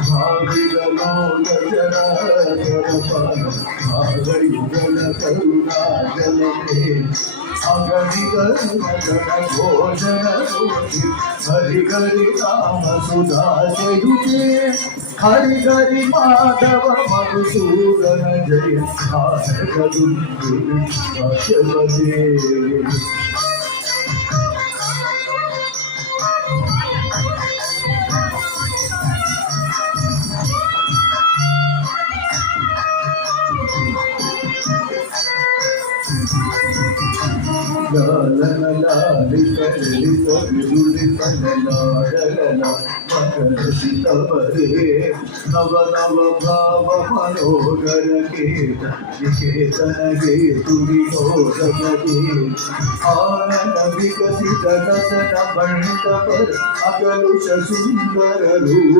भाविगलो गजराजरपाल भागयुगल करुणाजलके अगणिगल गण भोजन हरि हरि राम सुधा सयुते हरि हरि माधव मधुसूदन जय भाषपदे लालन लालित ललित विलुलित लाडलन मकल सितवरे नव नव भाव मनोहर केत निकेतन गे तुरी मोदक गे आनंद विकसित रसन बणित पर अकलुष सुंदर रूप